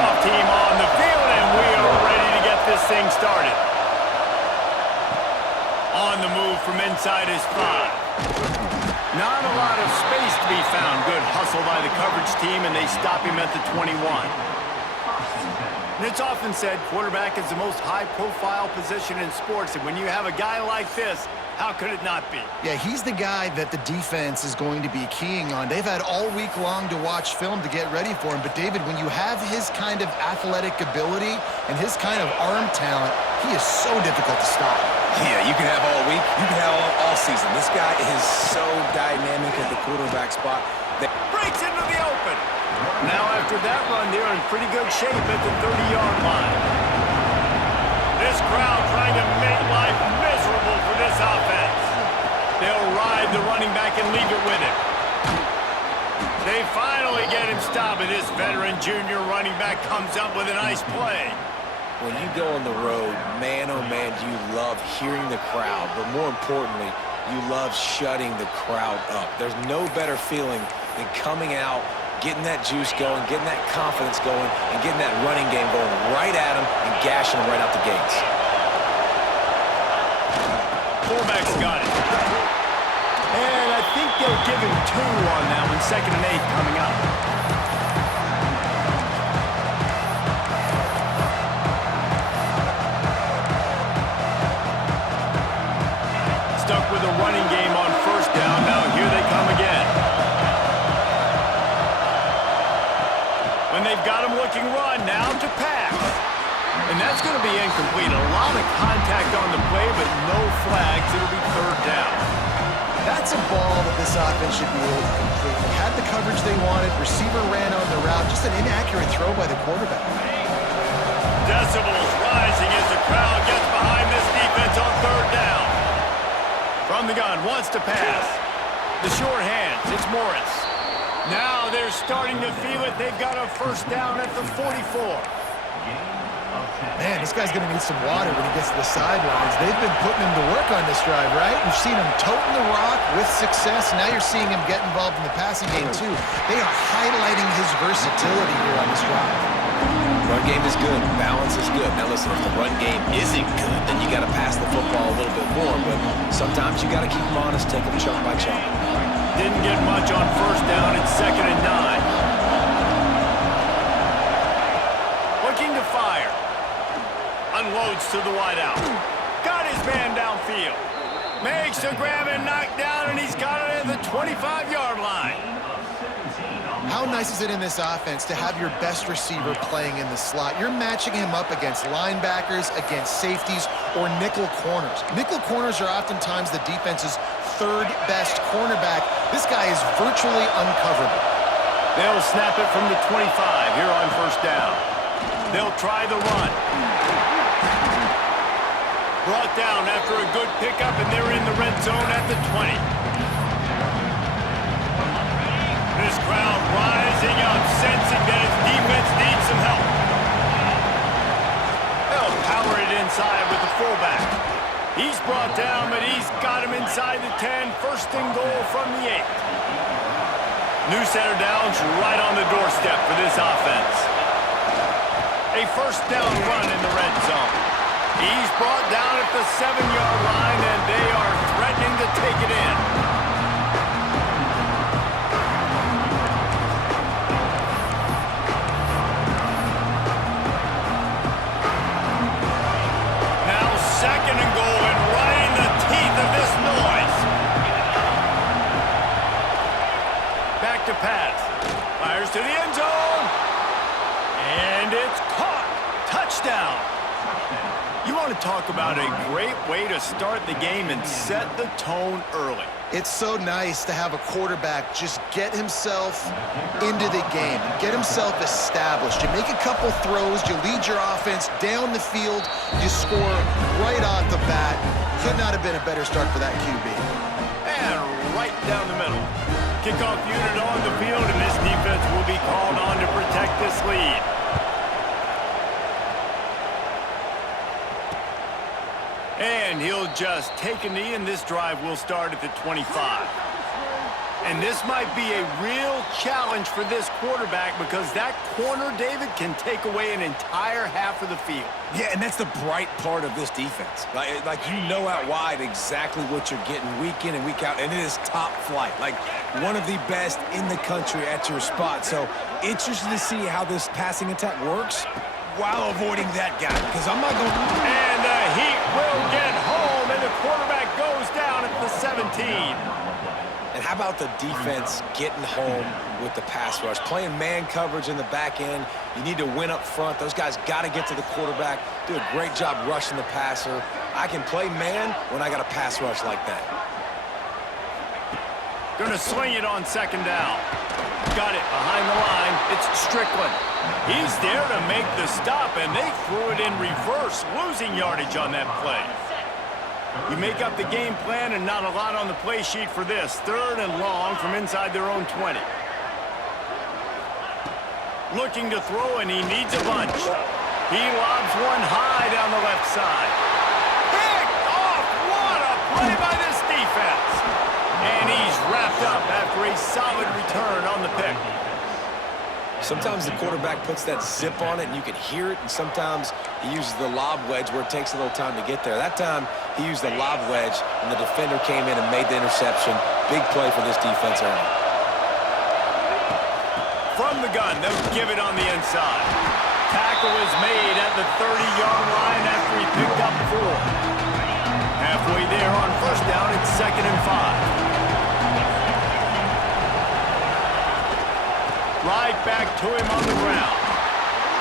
kickoff team on the field, and we are ready to get this thing started. On the move from inside his 5. Not a lot of space to be found. Good hustle by the coverage team, and they stop him at the 21. And it's often said quarterback is the most high-profile position in sports, and when you have a guy like this, how could it not be? Yeah, he's the guy that the defense is going to be keying on. They've had all week long to watch film to get ready for him. But, David, when you have his kind of athletic ability and his kind of arm talent, he is so difficult to stop. Yeah, you can have all week. You can have all season. This guy is so dynamic at the quarterback spot. Breaks into the open. Now, after that run, they're in pretty good shape at the 30-yard line. This crowd trying to make life miserable for this offense. They'll ride the running back and leave it with him. They finally get him stopped, and this veteran junior running back comes up with a nice play. When you go on the road, man, oh man, you love hearing the crowd, but more importantly, you love shutting the crowd up. There's no better feeling than coming out, getting that juice going, getting that confidence going, and getting that running game going right at them and gashing them right out the gates. Fullback's got it. And I think they'll give him 2 on that one. 2nd and 8 coming up. Stuck with a running game on 1st down. Now here they come again. When they've got him looking run, now to pass. And that's going to be incomplete. A lot of contact on the play, but no flags. It'll be 3rd down. That's a ball that this offense should be able to complete. They had the coverage they wanted. Receiver ran on the route. Just an inaccurate throw by the quarterback. Decibels rising as the crowd gets behind this defense on 3rd down. From the gun, wants to pass. The short hands, it's Morris. Now they're starting to feel it. They've got a 1st down at the 44. Man, this guy's going to need some water when he gets to the sidelines. They've been putting him to work on this drive, right? You've seen him toting the rock with success. Now you're seeing him get involved in the passing game, too. They are highlighting his versatility here on this drive. Run game is good. Balance is good. Now, listen, if the run game isn't good, then you got to pass the football a little bit more. But sometimes you got to keep them honest, take them chunk by chunk. Didn't get much on 1st down. It's 2nd and 9. Looking to fire. Unloads to the wideout. Got his man downfield. Makes the grab and knock down, and he's got it at the 25-yard line. How nice is it in this offense to have your best receiver playing in the slot? You're matching him up against linebackers, against safeties, or nickel corners. Nickel corners are oftentimes the defense's 3rd best cornerback. This guy is virtually uncoverable. They'll snap it from the 25 here on 1st down. They'll try the run. Brought down after a good pickup, and they're in the red zone at the 20. This crowd rising up, sensing that its defense needs some help. They'll power it inside with the fullback. He's brought down, but he's got him inside the 10. 1st and goal from the 8. New center downs right on the doorstep for this offense. A 1st down run in the red zone. He's brought down at the 7-yard line, and they are threatening to take it in. Now 2nd and goal, and right in the teeth of this noise. Back to pass. Fires to the end zone. And it's caught. Touchdown. You want to talk about a great way to start the game and set the tone early. It's so nice to have a quarterback just get himself into the game, get himself established. You make a couple throws, you lead your offense down the field, you score right off the bat. Could not have been a better start for that QB. And right down the middle. Kickoff unit on the field, and this defense will be called on to protect this lead. And he'll just take a knee, and this drive will start at the 25. And this might be a real challenge for this quarterback because that corner, David, can take away an entire half of the field. Yeah, and that's the bright part of this defense. Like you know out wide exactly what you're getting week in and week out, and it is top flight. Like one of the best in the country at your spot. So interested to see how this passing attack works while avoiding that guy, because I'm not going to... And the Heat will get home, and the quarterback goes down at the 17. And how about the defense getting home with the pass rush? Playing man coverage in the back end. You need to win up front. Those guys got to get to the quarterback, do a great job rushing the passer. I can play man when I got a pass rush like that. Gonna swing it on second down. Got it behind the line. It's Strickland. He's there to make the stop, and they threw it in reverse, losing yardage on that play. You make up the game plan and not a lot on the play sheet for this. 3rd and long from inside their own 20. Looking to throw, and he needs a bunch. He lobs one high down the left side. Picked off! What a play by this defense! And he's wrapped up after a solid return on the pick. Sometimes the quarterback puts that zip on it and you can hear it, and sometimes he uses the lob wedge where it takes a little time to get there. That time he used the lob wedge and the defender came in and made the interception. Big play for this defense early. From the gun, they'll give it on the inside. Tackle is made at the 30-yard line after he picked up 4. Halfway there on first down, it's 2nd and 5. Right back to him on the ground.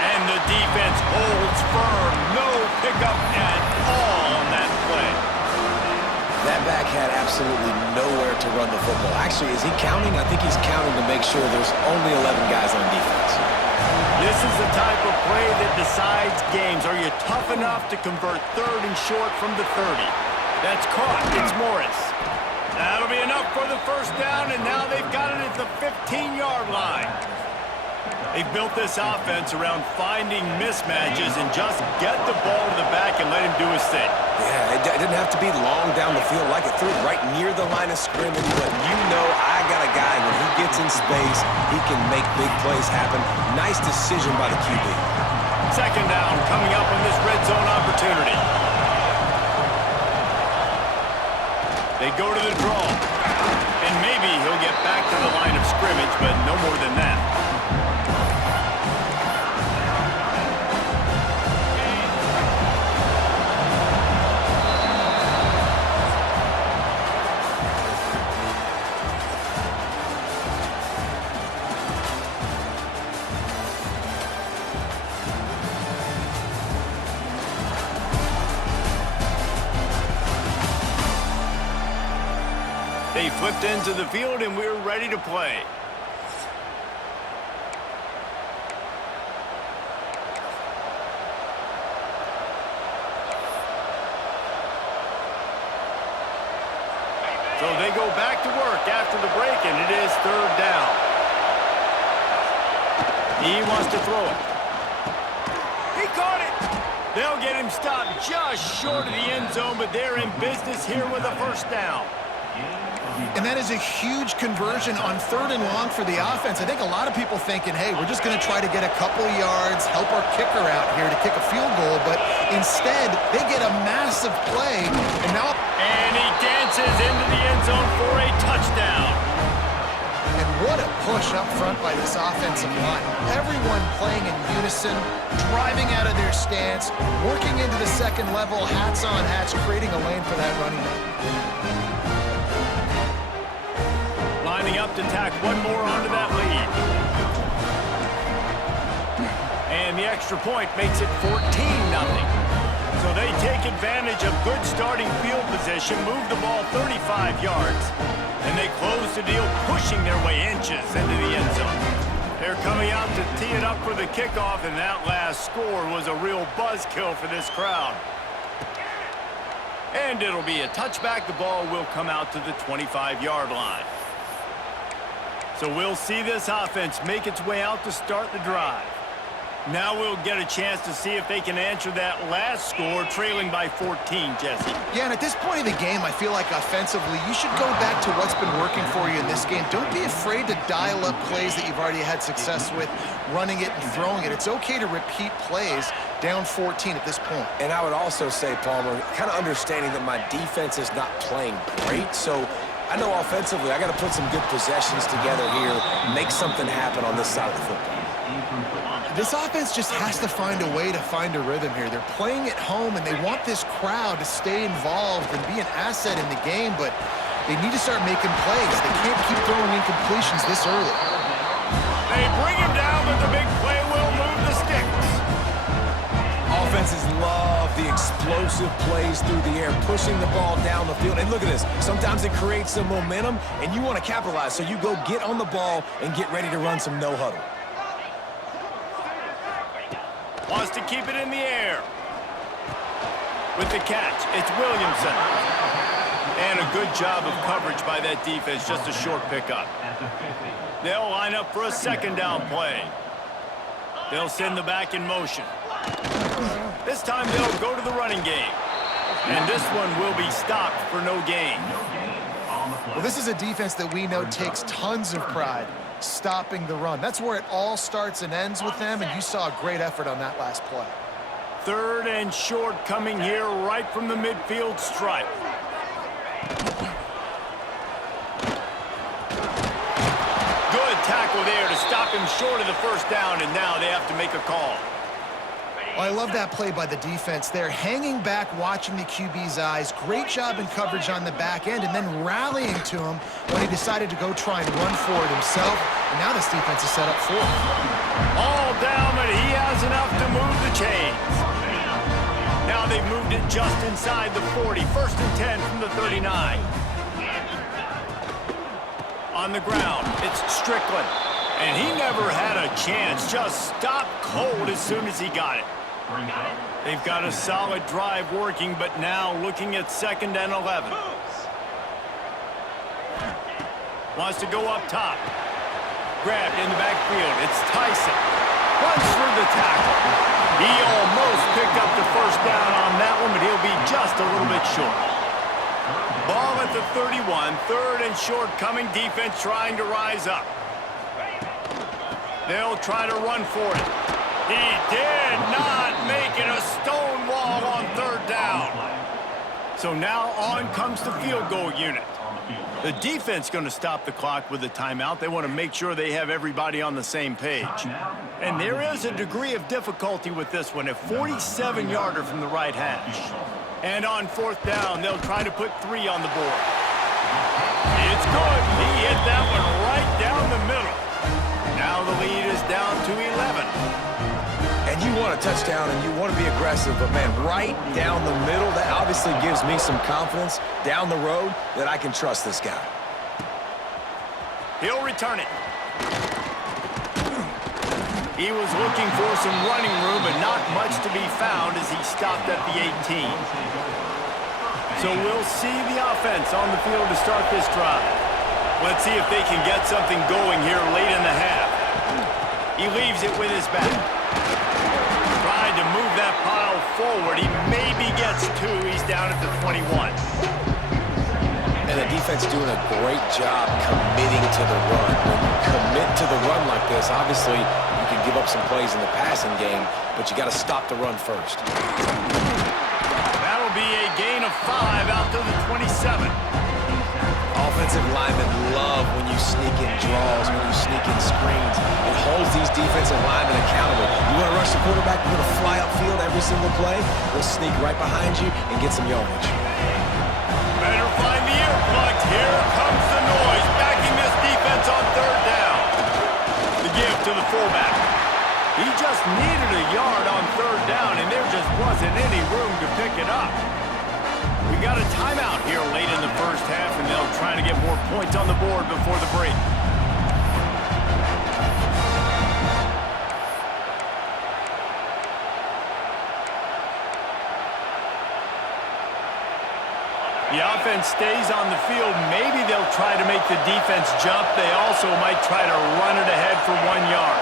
And the defense holds firm. No pickup at all on that play. That back had absolutely nowhere to run the football. Actually, is he counting? I think he's counting to make sure there's only 11 guys on defense. This is the type of play that decides games. Are you tough enough to convert 3rd and short from the 30? That's caught. It's Morris. That'll be enough for the first down, and now they've got it at the 15-yard line. They've built this offense around finding mismatches and just get the ball to the back and let him do his thing. Yeah, it didn't have to be long down the field. Like it threw it right near the line of scrimmage, but you know I got a guy, when he gets in space, he can make big plays happen. Nice decision by the QB. 2nd down coming up on this red zone opportunity. They go to the draw. And maybe he'll get back to the line of scrimmage, but no more than that. They flipped into the field, and we're ready to play. So they go back to work after the break, and it is 3rd down. He wants to throw it. He caught it. They'll get him stopped just short of the end zone, but they're in business here with a first down. And that is a huge conversion on 3rd and long for the offense. I think a lot of people thinking, hey, we're just going to try to get a couple yards, help our kicker out here to kick a field goal. But instead, they get a massive play. And he dances into the end zone for a touchdown. And what a push up front by this offensive line. Everyone playing in unison, driving out of their stance, working into the second level, hats on hats, creating a lane for that running back. Lining up to tack one more onto that lead. And the extra point makes it 14-0. So they take advantage of good starting field position, move the ball 35 yards, and they close the deal, pushing their way inches into the end zone. They're coming out to tee it up for the kickoff, and that last score was a real buzzkill for this crowd. And it'll be a touchback. The ball will come out to the 25-yard line. So we'll see this offense make its way out to start the drive. Now we'll get a chance to see if they can answer that last score, trailing by 14, Jesse. Yeah, and at this point of the game, I feel like offensively, you should go back to what's been working for you in this game. Don't be afraid to dial up plays that you've already had success with, running it and throwing it. It's okay to repeat plays down 14 at this point. And I would also say, Palmer, kind of understanding that my defense is not playing great, so I know offensively I got to put some good possessions together here, make something happen on this side of the football. This offense just has to find a way to find a rhythm here. They're playing at home, and they want this crowd to stay involved and be an asset in the game, but they need to start making plays. They can't keep throwing incompletions this early. They bring him down, but the big play will move the sticks. Offenses love the explosive plays through the air, pushing the ball down the field. And look at this. Sometimes it creates some momentum, and you want to capitalize, so you go get on the ball and get ready to run some no-huddle. Wants to keep it in the air. With the catch, it's Williamson. And a good job of coverage by that defense, just a short pickup. They'll line up for a second down play. They'll send the back in motion. This time they'll go to the running game. And this one will be stopped for no gain. Well, this is a defense that we know takes tons of pride stopping the run. That's where it all starts and ends with them, and you saw a great effort on that last play. Third and short coming here right from the midfield stripe. Good tackle there to stop him short of the first down, and now they have to make a call. Well, I love that play by the defense there. Hanging back, watching the QB's eyes. Great job in coverage on the back end, and then rallying to him when he decided to go try and run for it himself. And now this defense is set up for it. All down, but he has enough to move the chains. Now they've moved it just inside the 40. First and 10 from the 39. On the ground, it's Strickland. And he never had a chance. Just stopped cold as soon as he got it. They've got a solid drive working, but now looking at 2nd and 11. Wants to go up top. Grabbed in the backfield. It's Tyson. Runs through the tackle. He almost picked up the first down on that one, but he'll be just a little bit short. Ball at the 31. 3rd and short coming. Defense trying to rise up. They'll try to run for it. He did not make it. A stone wall on 3rd down. So now on comes the field goal unit. The defense going to stop the clock with a timeout. They want to make sure they have everybody on the same page. And there is a degree of difficulty with this one. A 47-yarder from the right hash. And on 4th down, they'll try to put 3 on the board. It's good. He hit that one right down the middle. Now the lead is down to 11. And you want a touchdown and you want to be aggressive, but man, right down the middle, that obviously gives me some confidence down the road that I can trust this guy. He'll return it. He was looking for some running room, but not much to be found as he stopped at the 18. So we'll see the offense on the field to start this drive. Let's see if they can get something going here late in the half. He leaves it with his back. Tried to move that pile forward. He maybe gets 2. He's down at the 21. And the defense doing a great job committing to the run. When you commit to the run like this, obviously you can give up some plays in the passing game, but you got to stop the run first. That'll be a gain of 5 out to the 27. Offensive linemen love when you sneak in draws, when you sneak in screens. It holds these defensive linemen accountable. You want to rush the quarterback, you're going to fly upfield every single play. We'll sneak right behind you and get some yardage. Better find the earplugs. Here comes the noise, backing this defense on 3rd down. The give to the fullback. He just needed a yard on 3rd down, and there just wasn't any room to pick it up. We got a timeout here late in the first half, and they'll try to get more points on the board before the break. The offense stays on the field. Maybe they'll try to make the defense jump. They also might try to run it ahead for 1 yard.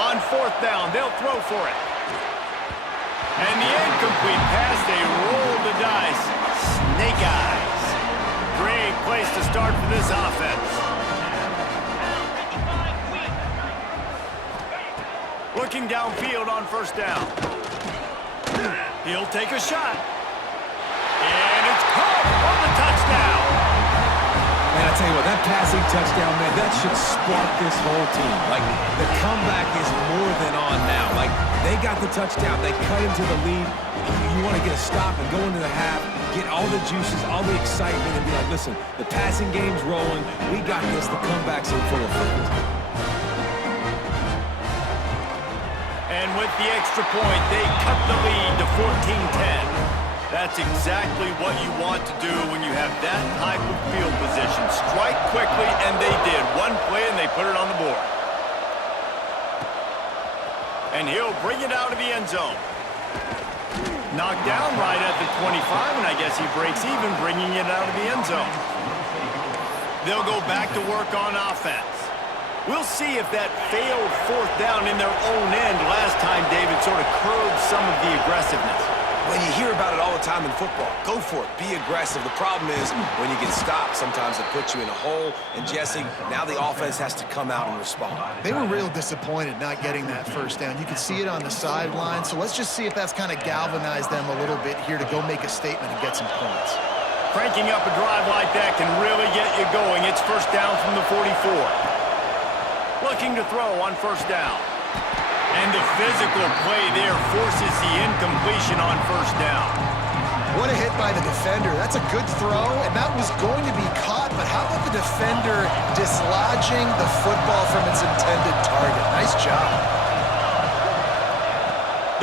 On 4th down, they'll throw for it. And the incomplete pass, they roll the dice. Snake eyes. Great place to start for this offense. Looking downfield on 1st down. He'll take a shot. And it's caught for the touchdown. Man, I tell you what, that passing touchdown, man, that should spark this whole team. Like, the comeback is more than on now. Like, they got the touchdown. They cut into the lead. You want to get a stop and go into the half, get all the juices, all the excitement, and be like, listen, the passing game's rolling. We got this. The comeback's in full effect. And with the extra point, they cut the lead to 14-10. That's exactly what you want to do when you have that type of field position. Strike quickly, and they did. One play, and they put it on the board. And he'll bring it out of the end zone. Knocked down right at the 25, and I guess he breaks even, bringing it out of the end zone. They'll go back to work on offense. We'll see if that failed 4th down in their own end last time, David, sort of curbed some of the aggressiveness. Well, you hear about it all the time in football. Go for it. Be aggressive. The problem is when you get stopped, sometimes it puts you in a hole. And, Jesse, now the offense has to come out and respond. They were real disappointed not getting that 1st down. You could see it on the sideline. So let's just see if that's kind of galvanized them a little bit here to go make a statement and get some points. Cranking up a drive like that can really get you going. It's 1st down from the 44. Looking to throw on 1st down. And the physical play there forces the incompletion on 1st down. What a hit by the defender. That's a good throw, and that was going to be caught, but how about the defender dislodging the football from its intended target? Nice job.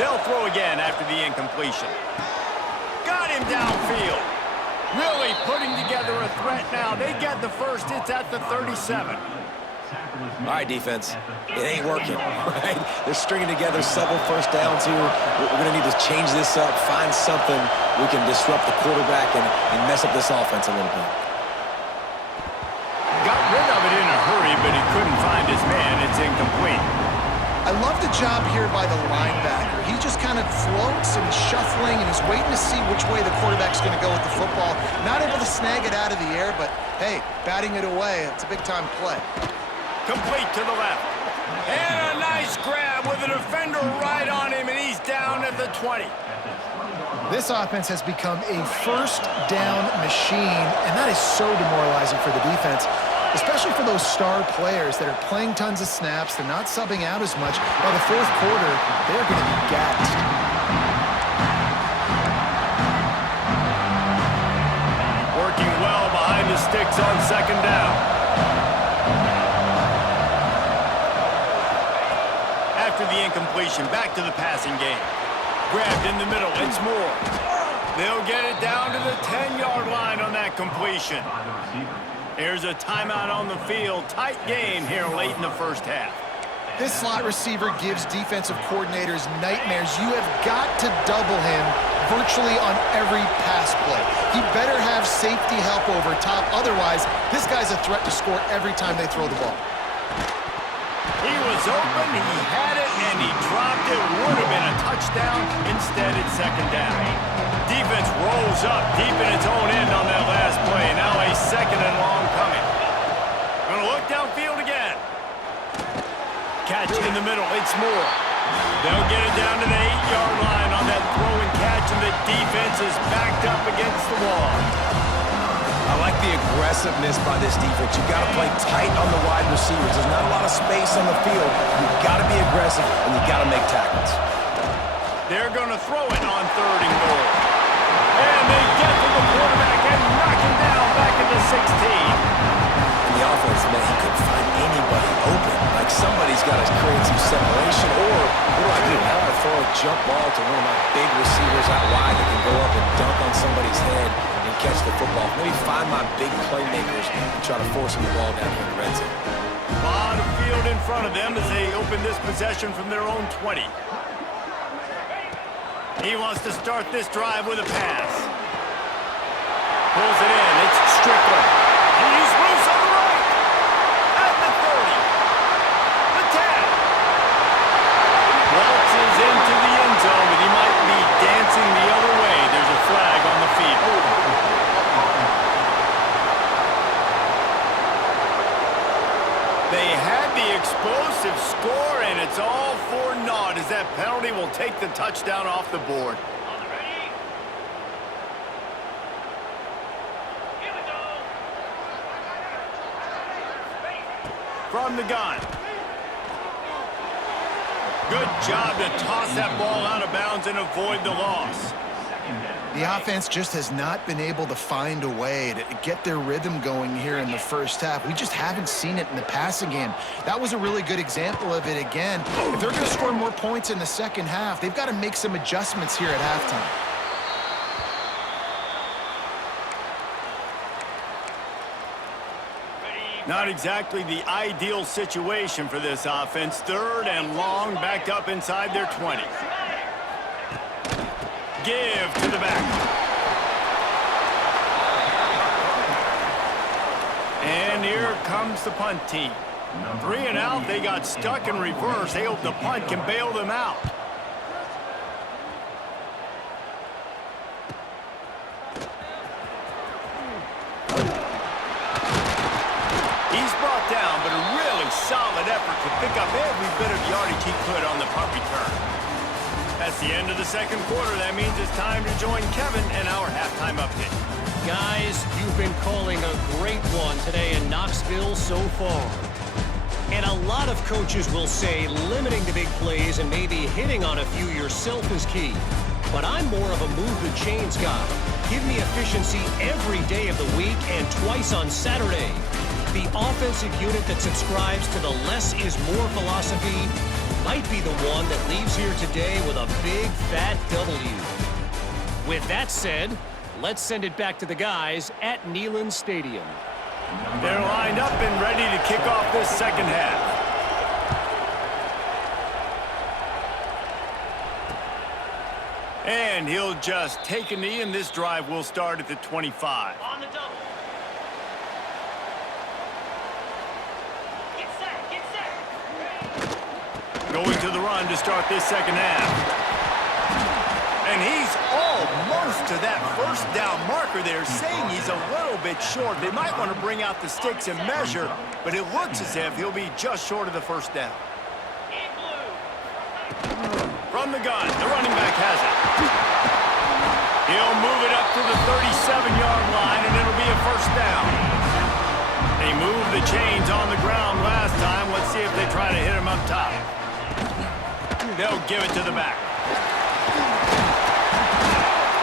They'll throw again after the incompletion. Got him downfield. Really putting together a threat now. They get the first. It's at the 37. All right, defense, it ain't working, right? They're stringing together several 1st downs here. We're going to need to change this up, find something we can disrupt the quarterback and mess up this offense a little bit. Got rid of it in a hurry, but he couldn't find his man. It's incomplete. I love the job here by the linebacker. He just kind of floats and shuffling and is waiting to see which way the quarterback's going to go with the football. Not able to snag it out of the air, but, hey, batting it away, it's a big-time play. Complete to the left. And a nice grab with a defender right on him, and he's down at the 20. This offense has become a 1st down machine, and that is so demoralizing for the defense, especially for those star players that are playing tons of snaps. They're not subbing out as much. By the 4th quarter, they're going to be gassed. Working well behind the sticks on 2nd down. After the incompletion, back to the passing game. Grabbed in the middle, it's Moore. They'll get it down to the 10-yard line on that completion. Here's a timeout on the field. Tight game here late in the 1st half. This slot receiver gives defensive coordinators nightmares. You have got to double him virtually on every pass play. He better have safety help over top. Otherwise, this guy's a threat to score every time they throw the ball. He was open, he had it, and he dropped it. Would have been a touchdown. Instead, it's 2nd down. Defense rolls up deep in its own end on that last play. Now a 2nd and long coming. Gonna look downfield again. Catch in the middle, it's Moore. They'll get it down to the 8-yard line on that throw and catch, and the defense is backed up against the wall. I like the aggressiveness by this defense. You've got to play tight on the wide receivers. There's not a lot of space on the field. You've got to be aggressive, and you've got to make tackles. They're going to throw it on 3rd and goal. And they get to the quarterback and knock him down back at the 16. And the offense, man, he couldn't find anybody open. Like, somebody's got to create some separation. Or, what do I do? How do I throw a jump ball to one of my big receivers out wide that can go up and dunk on somebody's head and catch the football? Maybe find my big playmakers and try to force them the ball down here in the red zone. A lot of field in front of them as they open this possession from their own 20. He wants to start this drive with a pass. Pulls it in. It's Strickland. He's loose on the right. At the 30. The 10. They had the explosive score, and it's all for naught as that penalty will take the touchdown off the board. From the gun. Good job to toss that ball out of bounds and avoid the loss. The offense just has not been able to find a way to get their rhythm going here in the first half. We just haven't seen it in the passing game. That was a really good example of it again. If they're going to score more points in the second half, they've got to make some adjustments here at halftime. Not exactly the ideal situation for this offense. 3rd and long, backed up inside their 20. Give to the back. And here comes the punt team. 3 and out, they got stuck in reverse. They hope the punt can bail them out. He's brought down, but a really solid effort to pick up every bit of yardage he could on the punt return. That's the end of the second quarter. That means it's time to join Kevin and our halftime update. Guys, you've been calling a great one today in Knoxville so far. And a lot of coaches will say limiting the big plays and maybe hitting on a few yourself is key. But I'm more of a move the chains guy. Give me efficiency every day of the week and twice on Saturday. The offensive unit that subscribes to the less is more philosophy might be the one that leaves here today with a big fat W. With that said, let's send it back to the guys at Neyland Stadium. They're lined up and ready to kick off this second half. And he'll just take a knee, and this drive will start at the 25. On the double. Going to the run to start this second half. And he's almost to that first down marker there, saying he's a little bit short. They might want to bring out the sticks and measure, but it looks as if he'll be just short of the first down. From the gun, the running back has it. He'll move it up to the 37-yard line, and it'll be a first down. They moved the chains on the ground last time. Let's see if they try to hit him up top. They'll give it to the back.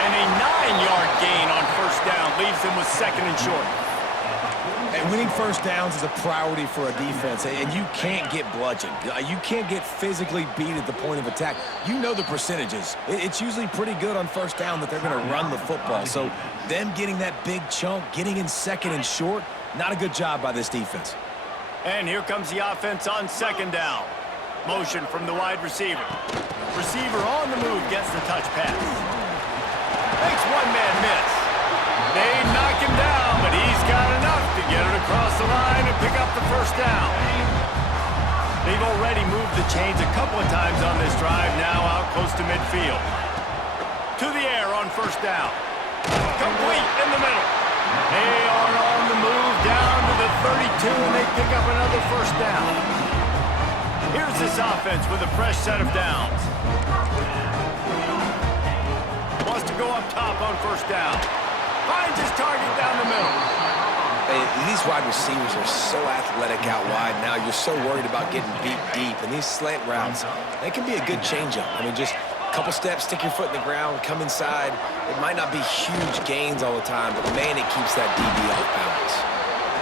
And a 9-yard gain on first down leaves them with 2nd and short. And winning first downs is a priority for a defense, and you can't get bludgeoned. You can't get physically beat at the point of attack. You know the percentages. It's usually pretty good on first down that they're going to run the football. So them getting that big chunk, getting in 2nd and short, not a good job by this defense. And here comes the offense on 2nd down. Motion from the wide receiver. Receiver on the move gets the touch pass. Makes one man miss. They knock him down, but he's got enough to get it across the line and pick up the first down. They've already moved the chains a couple of times on this drive, now out close to midfield. To the air on first down. Complete in the middle. They are on the move down to the 32, and they pick up another first down. Here's this offense with a fresh set of downs. Wants to go up top on first down. Finds his target down the middle. Hey, these wide receivers are so athletic out wide now. You're so worried about getting beat deep. And these slant routes, they can be a good changeup. I mean, just a couple steps, stick your foot in the ground, come inside. It might not be huge gains all the time, but man, it keeps that DB off balance.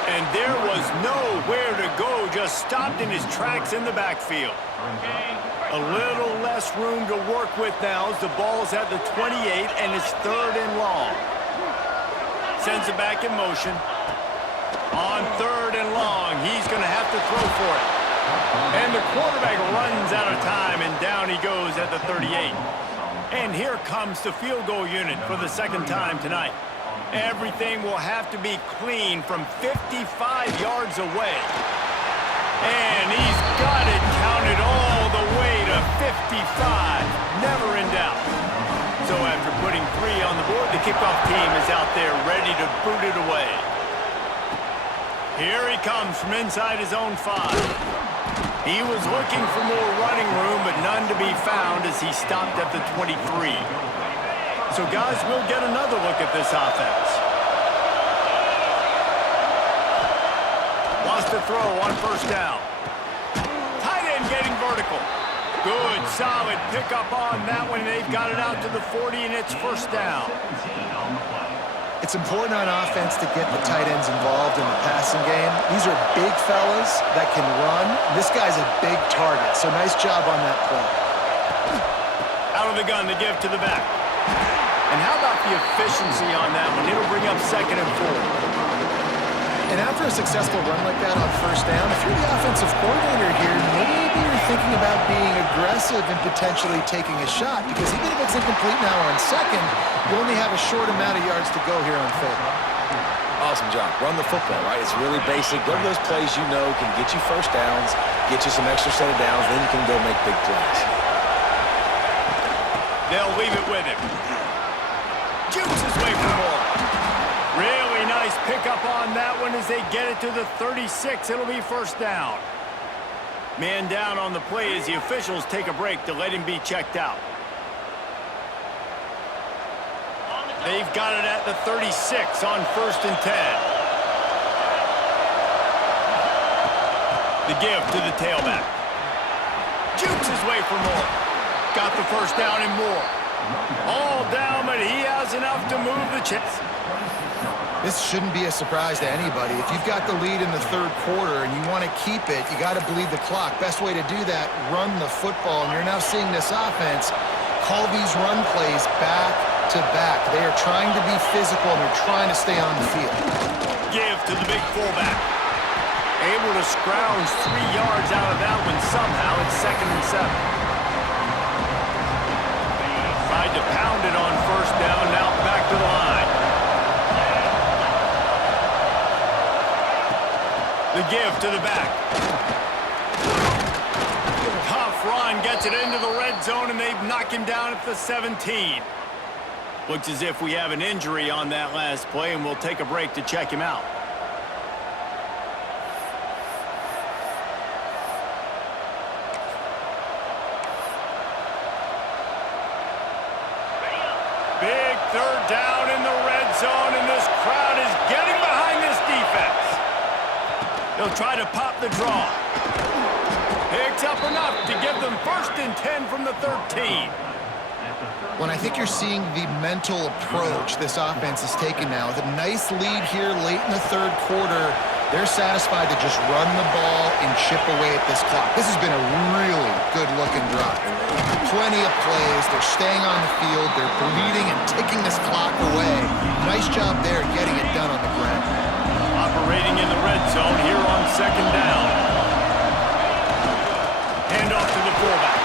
And there was nowhere to go, just stopped in his tracks in the backfield. A little less room to work with now as the ball's at the 28 and it's 3rd and long. Sends it back in motion. On 3rd and long, he's going to have to throw for it. And the quarterback runs out of time, and down he goes at the 38. And here comes the field goal unit for the 2nd time tonight. Everything will have to be clean from 55 yards away. And he's got it counted all the way to 55. Never in doubt. So after putting 3 on the board, the kickoff team is out there ready to boot it away. Here he comes from inside his own 5. He was looking for more running room, but none to be found as he stopped at the 23. So, guys, we'll get another look at this offense. Lost the throw on first down. Tight end getting vertical. Good, solid pickup on that one. They've got it out to the 40, and it's first down. It's important on offense to get the tight ends involved in the passing game. These are big fellas that can run. This guy's a big target, so nice job on that play. Out of the gun to give to the back. And how about the efficiency on that one? It'll bring up 2nd and 4. And after a successful run like that on first down, if you're the offensive coordinator here, maybe you're thinking about being aggressive and potentially taking a shot, because even if it's incomplete now on 2nd, you only have a short amount of yards to go here on 3rd. Awesome job. Run the football, right? It's really basic. Go to those plays you know can get you first downs, get you some extra set of downs, then you can go make big plays. They'll leave it with him. Jukes his way for more. Really nice pickup on that one as they get it to the 36. It'll be first down. Man down on the play as the officials take a break to let him be checked out. They've got it at the 36 on 1st and 10. The give to the tailback. Jukes his way for more. Got the first down and more. All down, but he has enough to move the chips. This shouldn't be a surprise to anybody. If you've got the lead in the 3rd quarter and you want to keep it, you got to bleed the clock. Best way to do that, run the football. And you're now seeing this offense call these run plays back to back. They are trying to be physical, and they're trying to stay on the field. Give to the big fullback. Able to scrounge 3 yards out of that one somehow. It's 2nd and 7. Tried to pound it on first down. Now back to the line. The give to the back. Tough run gets it into the red zone, and they've knocked him down at the 17. Looks as if we have an injury on that last play, and we'll take a break to check him out. Big 3rd down in the red zone, and this crowd is getting behind this defense. They'll try to pop the draw. Picks up enough to give them 1st and 10 from the 13. When I think you're seeing the mental approach this offense is taking now, with a nice lead here late in the 3rd quarter, they're satisfied to just run the ball and chip away at this clock. This has been a really good-looking drive. Plenty of plays. They're staying on the field. They're bleeding and ticking this clock away. Nice job there getting it done on the ground. Operating in the red zone here on 2nd down. Handoff to the fullback.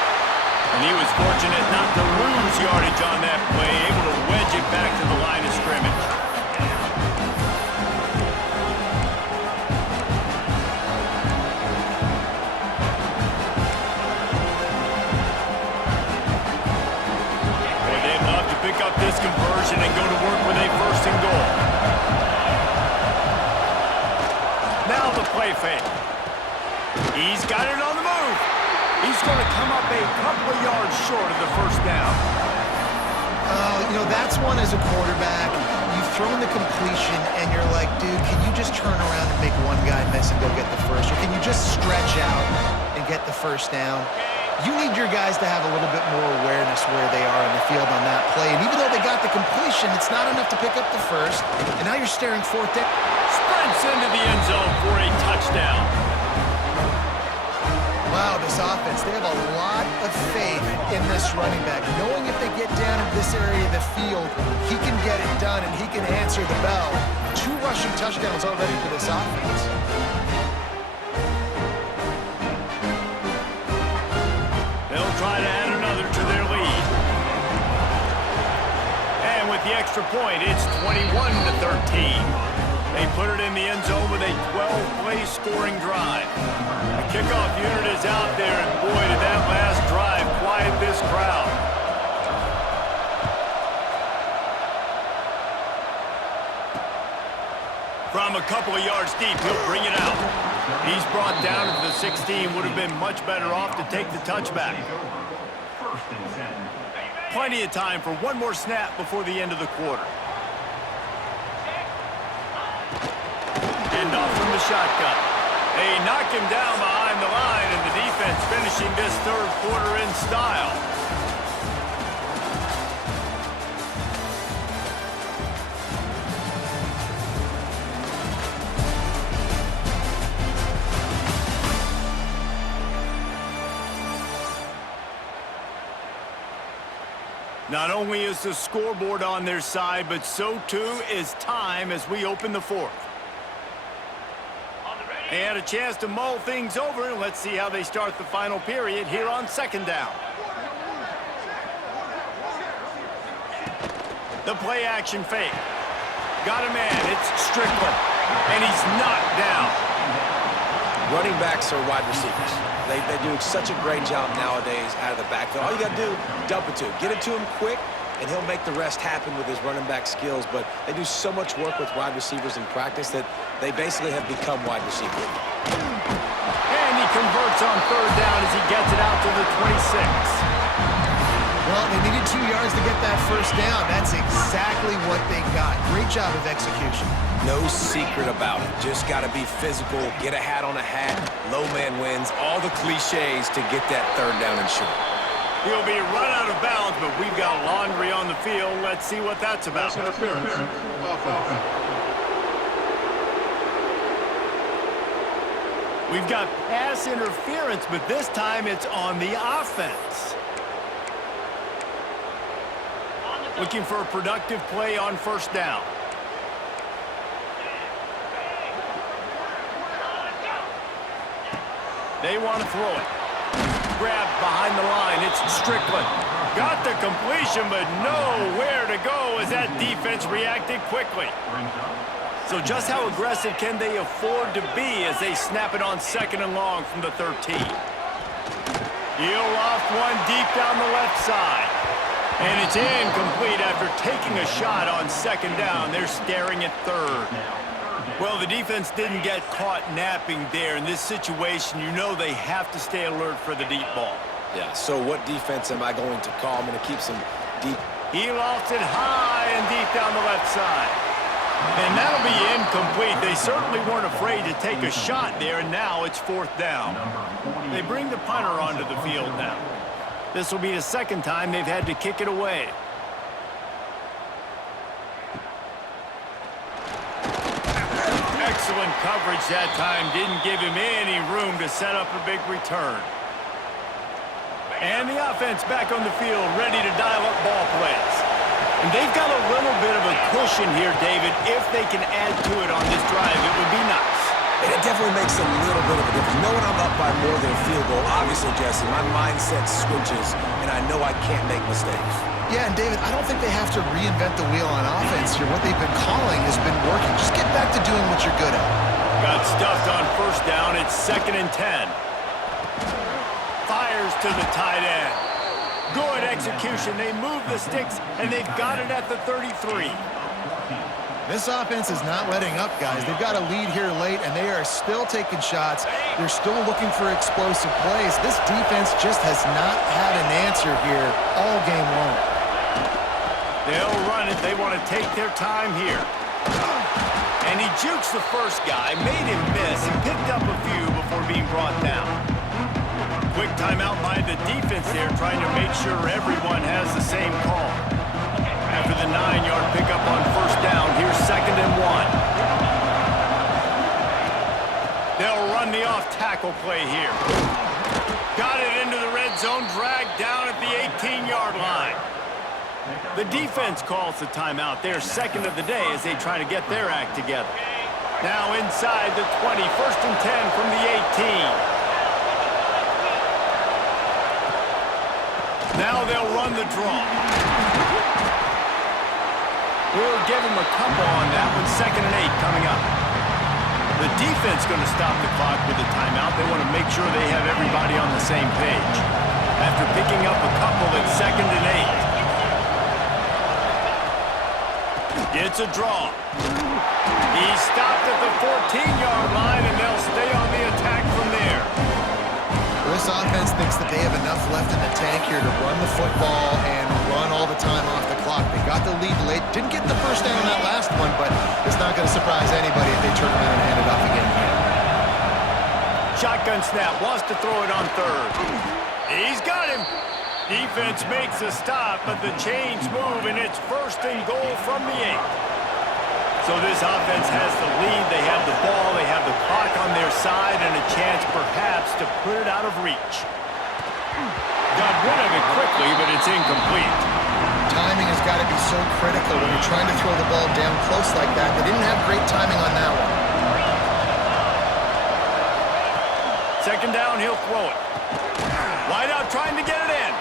And he was fortunate not to lose yardage on that play, able to wedge it back to the line of scrimmage. Boy, they'd love to pick up this conversion and go to work with a 1st and goal. Now the play fake. He's got it on the move. He's going to come up a couple of yards short of the first down. You know, that's one as a quarterback. You've thrown the completion, and you're like, dude, can you just turn around and make one guy miss and go get the first? Or can you just stretch out and get the first down? You need your guys to have a little bit more awareness where they are in the field on that play. And even though they got the completion, it's not enough to pick up the first. And now you're staring 4th down. Sprints into the end zone for a touchdown. Wow, this offense, they have a lot of faith in this running back, knowing if they get down in this area of the field, he can get it done and he can answer the bell. 2 rushing touchdowns already for this offense. They'll try to add another to their lead. And with the extra point, it's 21-13. They put it in the end zone with a 12-play scoring drive. The kickoff unit is out there, and boy, did that last drive quiet this crowd. From a couple of yards deep, he'll bring it out. He's brought down to the 16. Would have been much better off to take the touchback. Plenty of time for one more snap before the end of the quarter. End off from the shotgun. They knock him down behind the line, and the defense finishing this third quarter in style. Not only is the scoreboard on their side, but so too is time as we open the fourth. They had a chance to mull things over. Let's see how they start the final period here on second down. The play action fake. Got a man. It's Strickland. And he's knocked down. Running backs are wide receivers. They do such a great job nowadays out of the backfield. All you got to do, dump it to him. Get it to him quick, and he'll make the rest happen with his running back skills. But they do so much work with wide receivers in practice that they basically have become wide receivers. And he converts on third down as he gets it out to the 26. Well, they needed 2 yards to get that first down. That's exactly what they got. Great job of execution. No secret about it. Just got to be physical, get a hat on a hat, low man wins, all the cliches to get that third down and short. He'll be run out of bounds, but we've got laundry on the field. Let's see what that's about. We've got pass interference, but this time it's on the offense. Looking for a productive play on first down. They want to throw it. Grabbed behind the line. It's Strickland. Got the completion, but nowhere to go as that defense reacted quickly. So just how aggressive can they afford to be as they snap it on second and long from the 13? He'll loft one deep down the left side. And it's incomplete after taking a shot on second down. They're staring at third. Well, the defense didn't get caught napping there. In this situation, you know they have to stay alert for the deep ball. Yeah, so what defense am I going to call? I'm going to keep some deep. He lofts it high and deep down the left side. And that'll be incomplete. They certainly weren't afraid to take a shot there, and now it's fourth down. They bring the punter onto the field now. This will be the second time they've had to kick it away. Excellent coverage that time. Didn't give him any room to set up a big return. And the offense back on the field, ready to dial up ball plays. And they've got a little bit of a cushion here, David. If they can add to it on this drive, it would be nice. And it definitely makes a little bit of a difference. Knowing I'm up by more than a field goal, obviously, Jesse, my mindset switches, and I know I can't make mistakes. Yeah, and David, I don't think they have to reinvent the wheel on offense here. What they've been calling has been working. Just get back to doing what you're good at. Got stuffed on first down. It's 2nd and 10. Fires to the tight end. Good execution. They move the sticks, and they've got it at the 33. This offense is not letting up, guys. They've got a lead here late, and they are still taking shots. They're still looking for explosive plays. This defense just has not had an answer here all game long. They'll run it. They want to take their time here. And he jukes the first guy, made him miss, and picked up a few before being brought down. Quick timeout by the defense there, trying to make sure everyone has the same call. After the 9-yard pickup on first down, here's 2nd and 1. They'll run the off-tackle play here. Got it into the red zone, dragged down at the 18-yard line. The defense calls the timeout. They're second of the day as they try to get their act together. Now inside the 20, 1st and 10 from the 18. Now they'll run the draw. We'll give them a couple on that one. 2nd and 8 coming up. The defense going to stop the clock with a timeout. They want to make sure they have everybody on the same page. After picking up a couple, it's 2nd and 8. Gets a draw. He's stopped at the 14-yard line, and they'll stay on the attack from there. This offense thinks that they have enough left in the tank here to run the football and run all the time off the clock. They got the lead late. Didn't get the first down on that last one, but it's not going to surprise anybody if they turn around and hand it off again here. Shotgun snap, wants to throw it on third. He's got him. Defense makes a stop, but the chains move, and it's first and goal from the 8. So this offense has the lead. They have the ball. They have the clock on their side and a chance perhaps to put it out of reach. Got rid of it quickly, but it's incomplete. Timing has got to be so critical when you're trying to throw the ball down close like that. They didn't have great timing on that one. Second down, he'll throw it. Wide out trying to get it in.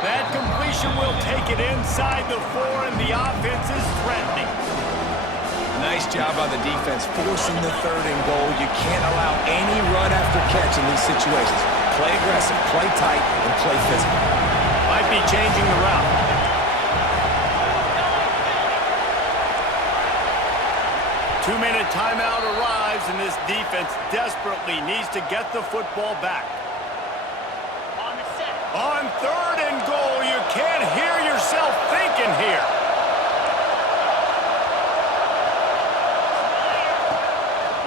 That completion will take it inside the 4, and the offense is threatening. Nice job by the defense forcing the third and goal. You can't allow any run after catch in these situations. Play aggressive, play tight, and play physical. Might be changing the route. Two-minute timeout arrives, and this defense desperately needs to get the football back. On third and goal, you can't hear yourself thinking here.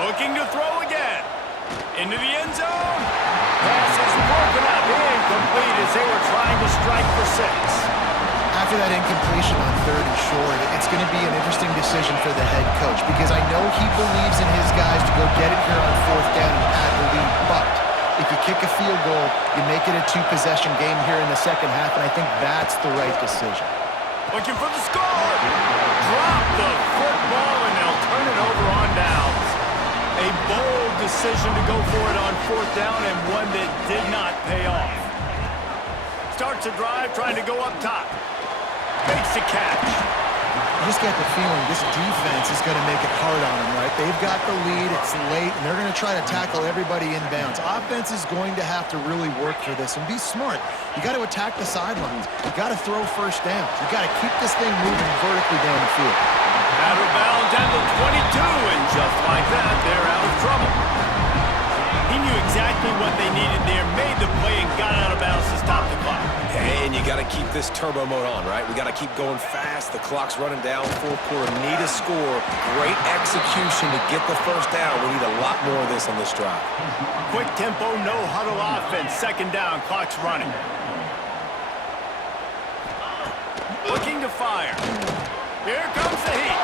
Looking to throw again. Into the end zone. Pass is broken up. Incomplete as they were trying to strike for 6. After that incompletion on third and short, it's going to be an interesting decision for the head coach because I know he believes in his guys to go get it here on fourth down and add the lead. But if you kick a field goal, you make it a 2-possession game here in the second half, and I think that's the right decision. Looking for the score. Drop the football, and they'll turn it over on downs. A bold decision to go for it on fourth down, and one that did not pay off. Starts a drive trying to go up top. Makes the catch. You just got the feeling this defense is going to make it hard on them, right? They've got the lead, it's late, and they're going to try to tackle everybody inbounds. Offense is going to have to really work for this and be smart. You got to attack the sidelines. You got to throw first downs. You got to keep this thing moving vertically down the field. Out of bounds at the 22, and just like that, they're out of trouble. He knew exactly what they needed there, made the play, and got out of bounds to stop the clock. And you got to keep this turbo mode on, right? We got to keep going fast. The clock's running down. Fourth quarter, need a score. Great execution to get the first down. We need a lot more of this on this drive. Quick tempo, no huddle offense. Second down, clock's running. Looking to fire. Here comes the heat.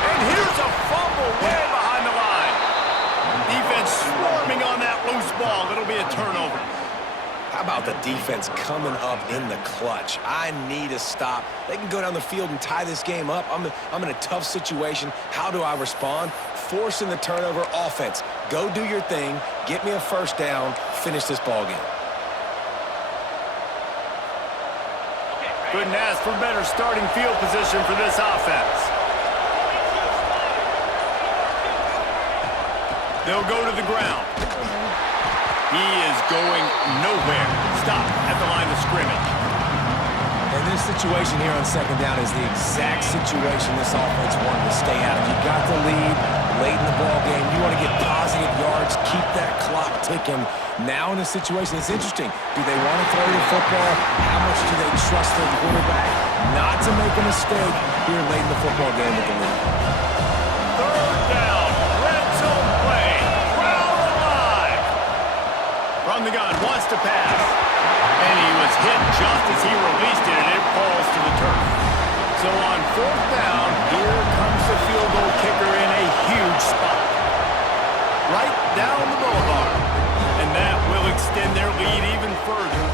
And here's a fumble way behind the line. Defense swarming on that loose ball. It'll be a turnover. How about the defense coming up in the clutch? I need a stop. They can go down the field and tie this game up. I'm in a tough situation. How do I respond? Forcing the turnover. Offense, go do your thing. Get me a first down. Finish this ball game. Couldn't ask for better starting field position for this offense. They'll go to the ground. He is going nowhere. Stop at the line of scrimmage. And this situation here on second down is the exact situation this offense wanted to stay out of. You got the lead late in the ball game. You want to get positive yards, keep that clock ticking. Now in a situation, it's interesting. Do they want to throw the football? How much do they trust their quarterback not to make a mistake here late in the football game with the lead? Third down, red zone play, crowd alive. From the gun, wants to pass. And he was hit just as he released it, and it falls to the turf. So on fourth down, here comes the field goal kicker in a huge spot. Right down the boulevard. And that will extend their lead even further.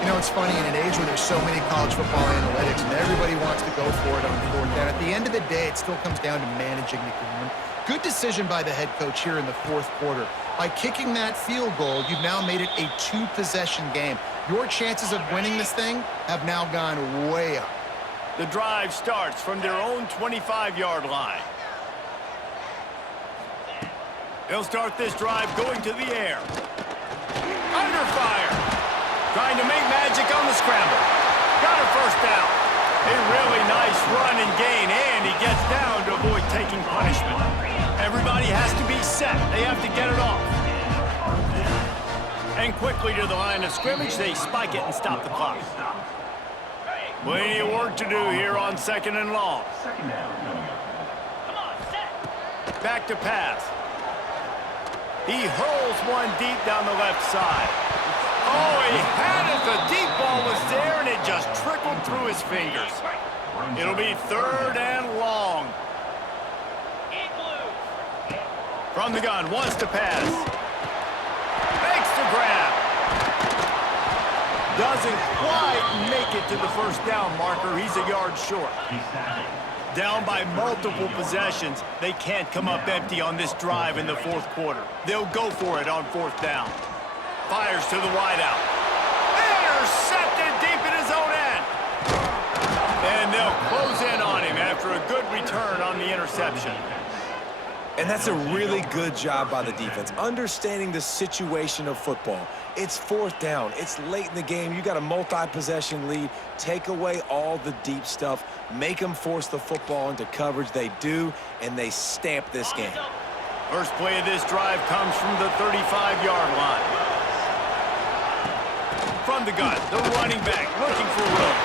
You know, it's funny, in an age where there's so many college football analytics and everybody wants to go for it on fourth down, at the end of the day, it still comes down to managing the game. Good decision by the head coach here in the fourth quarter. By kicking that field goal, you've now made it a 2-possession game. Your chances of winning this thing have now gone way up. The drive starts from their own 25-yard line. They'll start this drive going to the air. Under fire. Trying to make magic on the scramble. Got a first down. A really nice run and gain, and he gets down to avoid taking punishment. Everybody has to be set. They have to get it off. And quickly to the line of scrimmage, they spike it and stop the clock. Plenty of work to do here on 2nd and long. Back to pass. He hurls one deep down the left side. Oh, he had it. The deep ball was there, and it just trickled through his fingers. It'll be 3rd and long. From the gun, wants to pass. Makes the grab. Doesn't quite make it to the 1st down marker. He's a yard short. Down by multiple possessions. They can't come up empty on this drive in the 4th quarter. They'll go for it on 4th down. Fires to the wideout. Intercepted deep in his own end. And they'll close in on him after a good return on the interception. And that's a really good job by the defense, understanding the situation of football. It's 4th down. It's late in the game. You got a multi-possession lead. Take away all the deep stuff. Make them force the football into coverage. They do, and they stamp this game. First play of this drive comes from the 35-yard line. From the gun, the running back looking for room.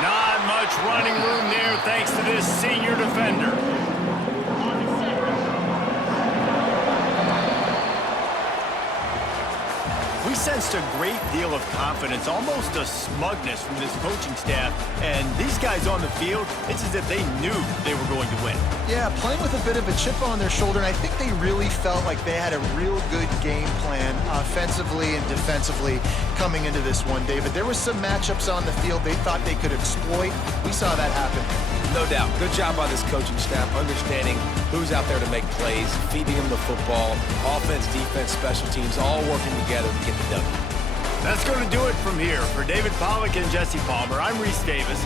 Not much running room there thanks to this senior defender. We sensed a great deal of confidence, almost a smugness from this coaching staff. And these guys on the field, it's as if they knew they were going to win. Yeah, playing with a bit of a chip on their shoulder, and I think they really felt like they had a real good game plan offensively and defensively coming into this one, David. There was some matchups on the field they thought they could exploit. We saw that happen. No doubt. Good job by this coaching staff, understanding who's out there to make plays, feeding them the football, offense, defense, special teams, all working together to get the W. That's going to do it from here. For David Pollack and Jesse Palmer, I'm Reese Davis.